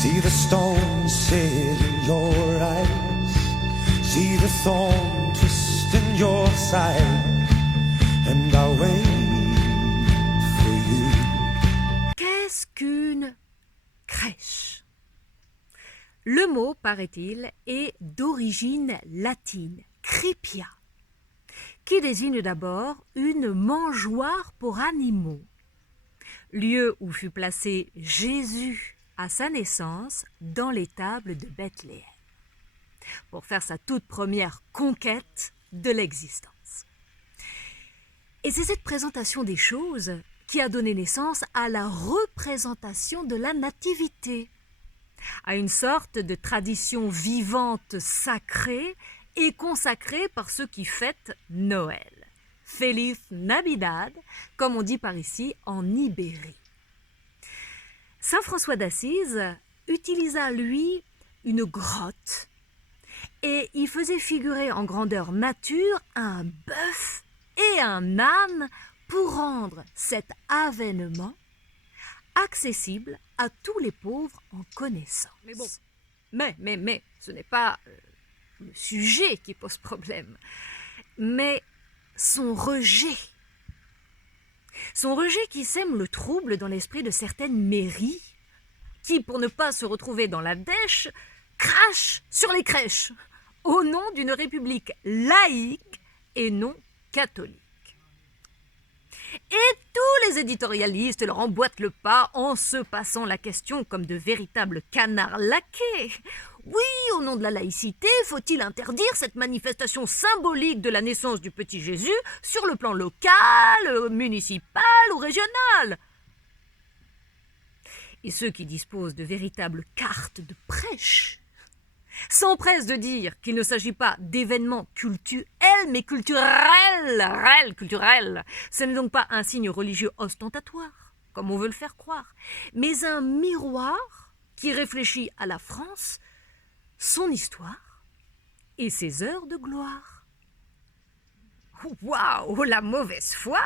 See the stone set in your eyes, see the thorn twist in your side, and I'll wait for you. Qu'est-ce qu'une crèche? Le mot, paraît-il, est d'origine latine, crepia, qui désigne d'abord une mangeoire pour animaux, lieu où fut placé Jésus à sa naissance dans l'étable de Bethléem, pour faire sa toute première conquête de l'existence. Et c'est cette présentation des choses qui a donné naissance à la représentation de la nativité, à une sorte de tradition vivante sacrée et consacrée par ceux qui fêtent Noël. Feliz Navidad, comme on dit par ici en Ibérie. Saint François d'Assise utilisa, lui, une grotte et y faisait figurer en grandeur nature un bœuf et un âne pour rendre cet avènement accessible à tous les pauvres en connaissance. Mais bon, mais, ce n'est pas le sujet qui pose problème, mais son rejet. Son rejet qui sème le trouble dans l'esprit de certaines mairies qui, pour ne pas se retrouver dans la dèche, crachent sur les crèches au nom d'une république laïque et non catholique. Et tous les éditorialistes leur emboîtent le pas en se passant la question comme de véritables canards laqués. Oui, au nom de la laïcité, faut-il interdire cette manifestation symbolique de la naissance du petit Jésus sur le plan local, municipal ou régional? Et ceux qui disposent de véritables cartes de prêche s'empressent de dire qu'il ne s'agit pas d'événements cultuels, mais culturels. Culturels. Ce n'est donc pas un signe religieux ostentatoire, comme on veut le faire croire, mais un miroir qui réfléchit à la France, son histoire et ses heures de gloire. Waouh, la mauvaise foi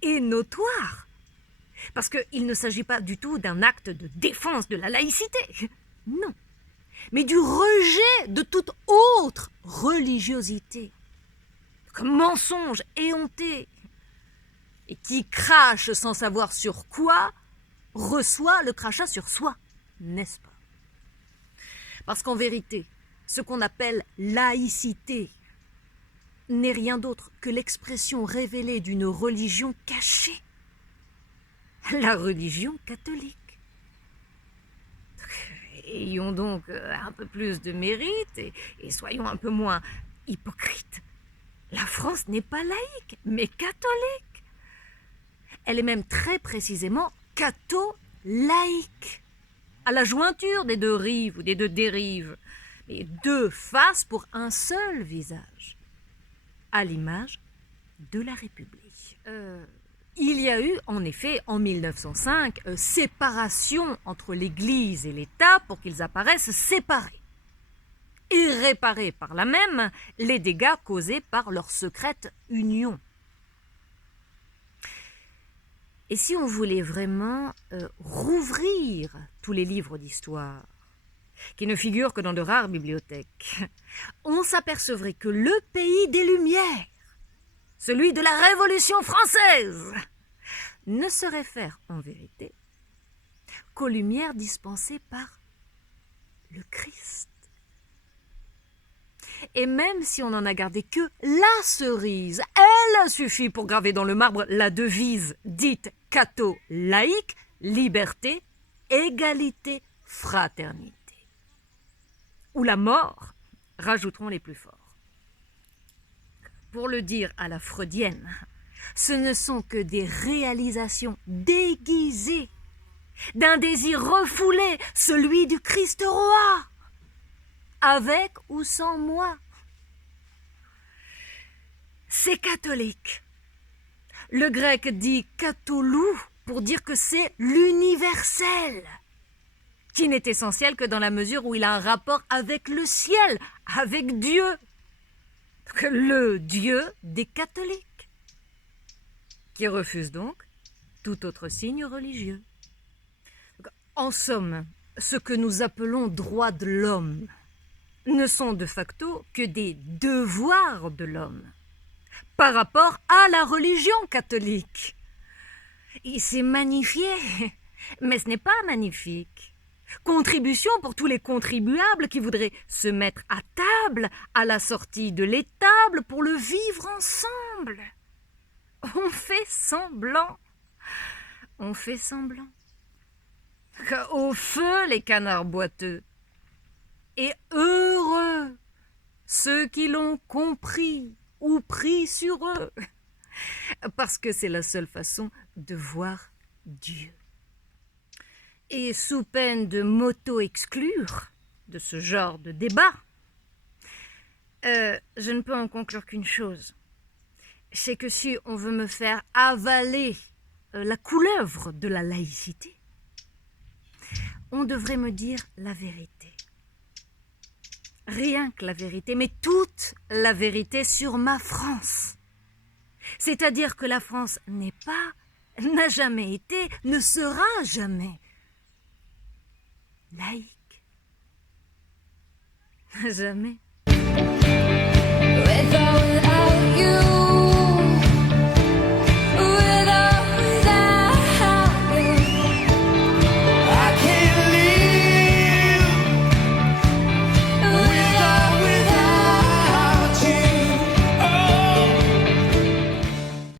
est notoire, parce qu'il ne s'agit pas du tout d'un acte de défense de la laïcité, non, mais du rejet de toute autre religiosité, comme mensonge éhonté, et qui crache sans savoir sur quoi, reçoit le crachat sur soi, n'est-ce pas? Parce qu'en vérité, ce qu'on appelle laïcité n'est rien d'autre que l'expression révélée d'une religion cachée, la religion catholique. Ayons donc un peu plus de mérite et soyons un peu moins hypocrites. La France n'est pas laïque, mais catholique. Elle est même très précisément catho-laïque, à la jointure des deux rives ou des deux dérives, et deux faces pour un seul visage, à l'image de la République. Il y a eu, en effet, en 1905, séparation entre l'Église et l'État pour qu'ils apparaissent séparés et réparer par là même les dégâts causés par leur secrète union. Et si on voulait vraiment rouvrir tous les livres d'histoire, qui ne figurent que dans de rares bibliothèques, on s'apercevrait que le pays des Lumières, celui de la Révolution française, ne se réfère en vérité qu'aux lumières dispensées par le Christ. Et même si on n'en a gardé que la cerise, elle suffit pour graver dans le marbre la devise dite catho-laïque, liberté, égalité, fraternité. Ou la mort, rajouteront les plus forts. Pour le dire à la freudienne, ce ne sont que des réalisations déguisées d'un désir refoulé, celui du Christ roi, avec ou sans moi. C'est catholique. Le grec dit katholou pour dire que c'est l'universel, qui n'est essentiel que dans la mesure où il a un rapport avec le ciel, avec Dieu. Le Dieu des catholiques, qui refuse donc tout autre signe religieux. En somme, ce que nous appelons droits de l'homme ne sont de facto que des devoirs de l'homme par rapport à la religion catholique. Et c'est magnifié, mais ce n'est pas magnifique. Contribution pour tous les contribuables qui voudraient se mettre à table à la sortie de l'étable pour le vivre ensemble. On fait semblant. On fait semblant. Au feu les canards boiteux. Et heureux ceux qui l'ont compris ou pris sur eux. Parce que c'est la seule façon de voir Dieu. Et sous peine de m'auto-exclure de ce genre de débat, je ne peux en conclure qu'une chose. C'est que si on veut me faire avaler la couleuvre de la laïcité, on devrait me dire la vérité. Rien que la vérité, mais toute la vérité sur ma France. C'est-à-dire que la France n'est pas, n'a jamais été, ne sera jamais laïque. Jamais.